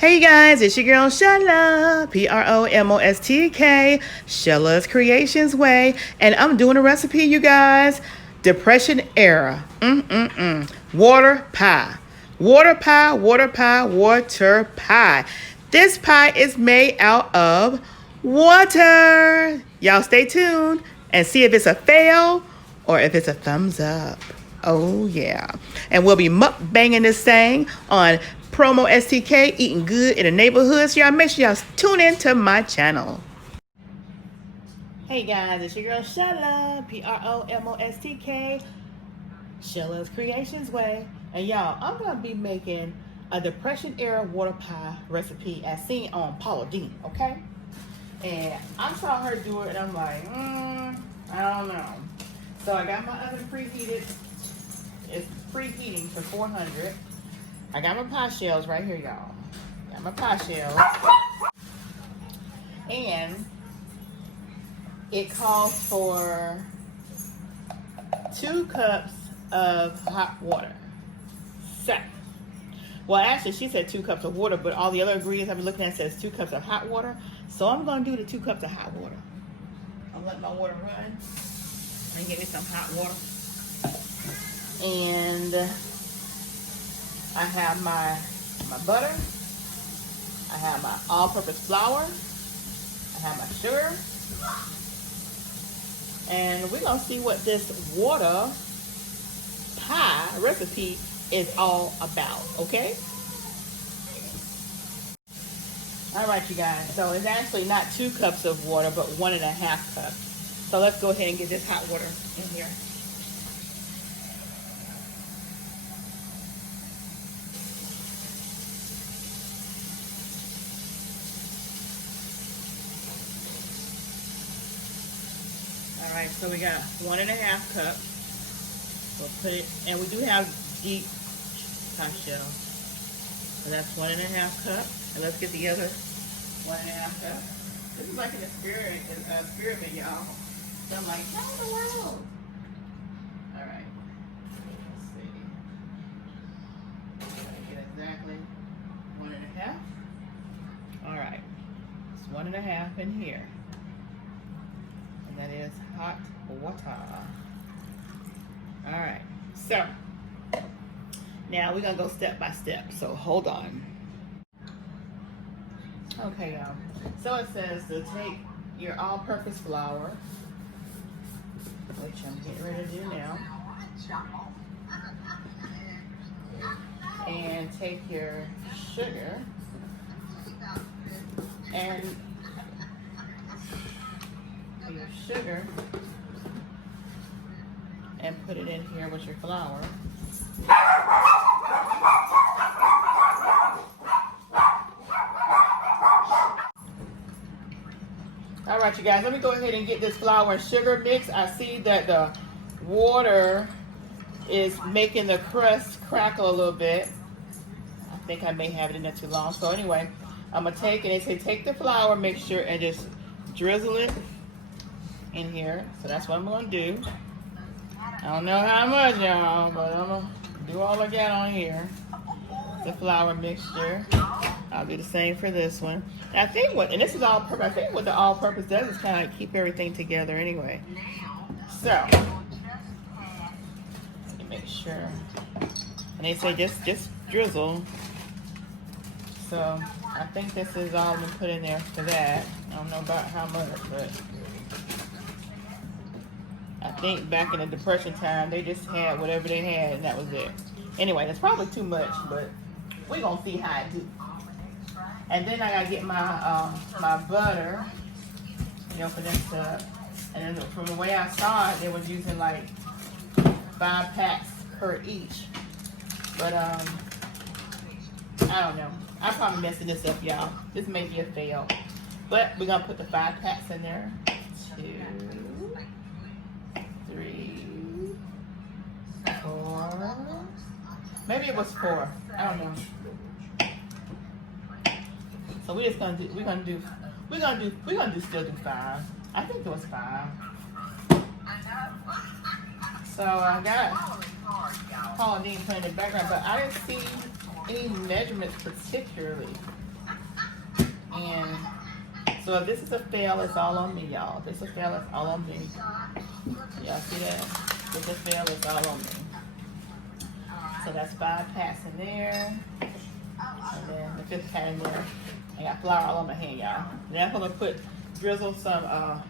Hey guys, it's your girl Shella, Promostk, Shella's Creations Way, and I'm doing a recipe, you guys. Depression era. Water pie. Water pie, water pie, water pie. This pie is made out of water. Y'all stay tuned and see if it's a fail or if it's a thumbs up. Oh yeah. And we'll be mukbanging this thing on Promostk, eating good in the neighborhood. So y'all make sure y'all tune in to my channel. Hey guys, it's your girl Shella, Promostk, Shella's Creations Way. And y'all, I'm gonna be making a Depression era water pie recipe as seen on Paula Deen, okay? And I saw her do it and I'm like, I don't know. So I got my oven preheated. It's preheating to 400. I got my pie shells right here, y'all. Got my pie shells. And it calls for 2 cups of hot water. So, well, actually, she said 2 cups of water, but all the other ingredients I've been looking at says 2 cups of hot water. So I'm going to do the 2 cups of hot water. I'm letting my water run. And get me some hot water. And I have my butter. I have my all-purpose flour. I have my sugar. And we're going to see what this water pie recipe is all about, okay? All right, you guys. So it's actually not 2 cups of water, but 1.5 cups. So let's go ahead and get this hot water in here. All right, so we got 1.5 cups. We'll put it, and we do have deep pie shell. So that's 1.5 cups. And let's get the other 1.5 cups. This is like an experiment, y'all. So I'm like, how in the world? All right. Let's see. Get exactly 1.5. All right. It's 1.5 in here. And that is hot water. All right. So now we're gonna go step by step. So hold on. Okay, y'all. So it says to take your all-purpose flour, which I'm getting ready to do now, and take your sugar and put it in here with your flour. All right, you guys, let me go ahead and get this flour and sugar mix. I see that the water is making the crust crackle a little bit. I think I may have it in there too long. So anyway, I'm gonna take it. They say take the flour mixture and just drizzle it in here. So that's what I'm gonna do. I don't know how much, y'all, but I'm gonna do all I got on here. The flour mixture. I'll do the same for this one. And I think and this is all purpose. I think what the all purpose does is kind of keep everything together anyway. So, let me make sure. And they say just drizzle. So, I think this is all I'm gonna put in there for that. I don't know about how much, but I think back in the Depression time, they just had whatever they had and that was it. Anyway, that's probably too much, but we're gonna see how it do. And then I gotta get my my butter, for this stuff. And then from the way I saw it, they was using like 5 packs per each. But I don't know. I'm probably messing this up, y'all. This may be a fail. But we're gonna put the 5 packs in there. 2, 3, 4. Maybe it was 4. I don't know. So we're just gonna still do 5. I think it was 5. So I got Paula Deen playing in the background, but I didn't see any measurements particularly. So if this is a fail, it's all on me, y'all. If it's a fail, it's all on me. Y'all see that? If it's a fail, it's all on me. So that's 5 pats in there. And then the 5th pat in there. I got flour all on my hand, y'all. Now I'm gonna drizzle some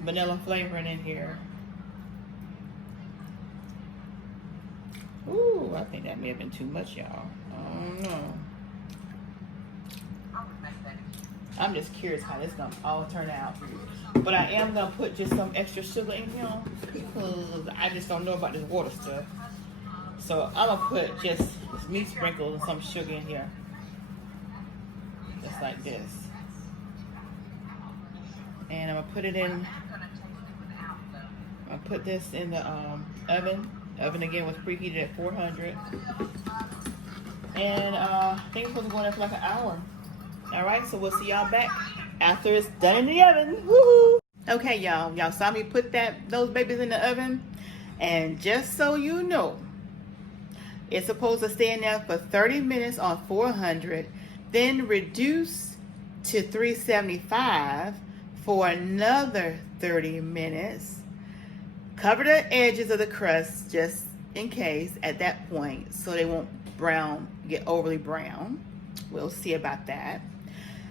vanilla flavoring in here. Ooh, I think that may have been too much, y'all. I don't know. I'm just curious how this gonna all turn out. But I am gonna put just some extra sugar in here because I just don't know about this water stuff. So I'm gonna put just me sprinkles and some sugar in here. Just like this. And I'm gonna put it in, I'll put this in the oven. The oven again was preheated at 400. And I think it's supposed to go in there for like an hour. Alright, so we'll see y'all back after it's done in the oven. Woohoo! Okay, y'all saw me put those babies in the oven. And just so you know, it's supposed to stay in there for 30 minutes on 400, then reduce to 375 for another 30 minutes. Cover the edges of the crust just in case at that point so they won't get overly brown. We'll see about that.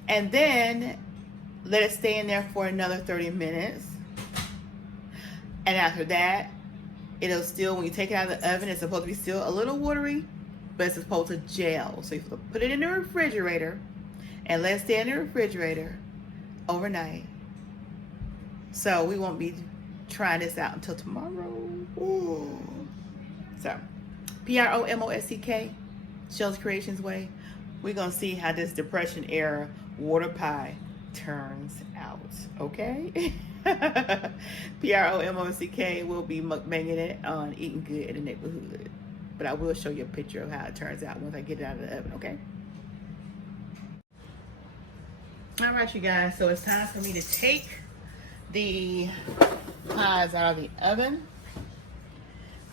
And then let it stay in there for another 30 minutes. And after that, it'll still, when you take it out of the oven, it's supposed to be still a little watery, but it's supposed to gel. So you have to put it in the refrigerator and let it stay in the refrigerator overnight. So we won't be trying this out until tomorrow. Ooh. So, Promostk, Shell's Creations Way. We're gonna see how this Depression era water pie turns out, okay? Promostk will be mukbanging it on Eating Good in the Neighborhood. But I will show you a picture of how it turns out once I get it out of the oven, okay? All right, you guys, so it's time for me to take the pies out of the oven.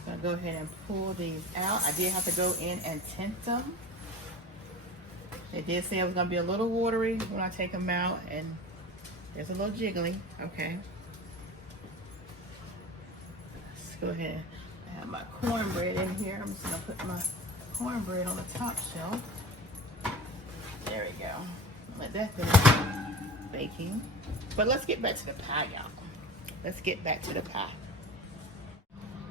I'm gonna go ahead and pull these out. I did have to go in and tint them. They did say it was gonna be a little watery when I take them out, and it's a little jiggly. Okay. Let's go ahead. I have my cornbread in here. I'm just gonna put my cornbread on the top shelf. There we go. Let that finish baking. But let's get back to the pie, y'all. Let's get back to the pie.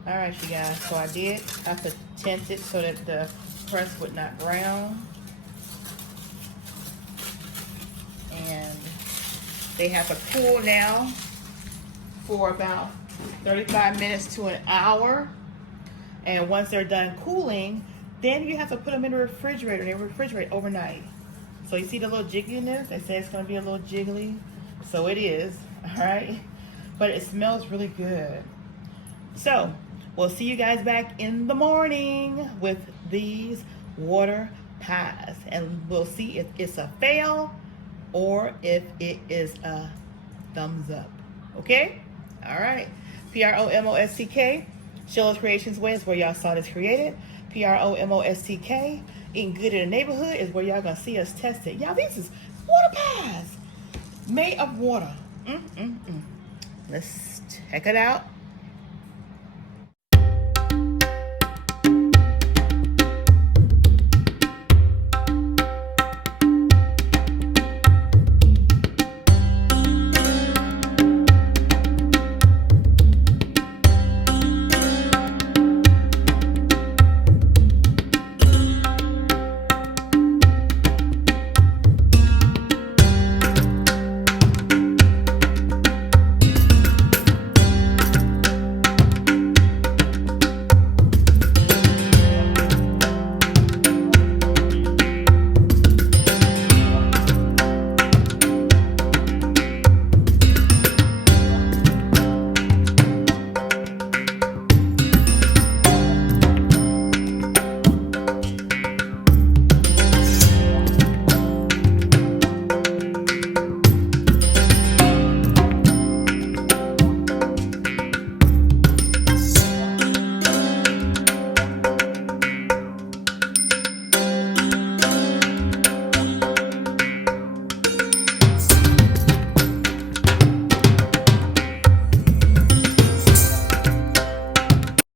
All right, you guys. So I did have to tint it so that the crust would not brown. And they have to cool now for about 35 minutes to an hour. And once they're done cooling, then you have to put them in the refrigerator. They refrigerate overnight. So you see the little jiggliness? They say it's going to be a little jiggly. So it is, all right? But it smells really good. So we'll see you guys back in the morning with these water pies. And we'll see if it's a fail or if it is a thumbs up. Okay? All right. Promostk, Shell's Creations Way is where y'all saw this created. Promostk, Eating Good in the Neighborhood is where y'all gonna see us test it. Y'all, this is water pies made of water. Let's check it out.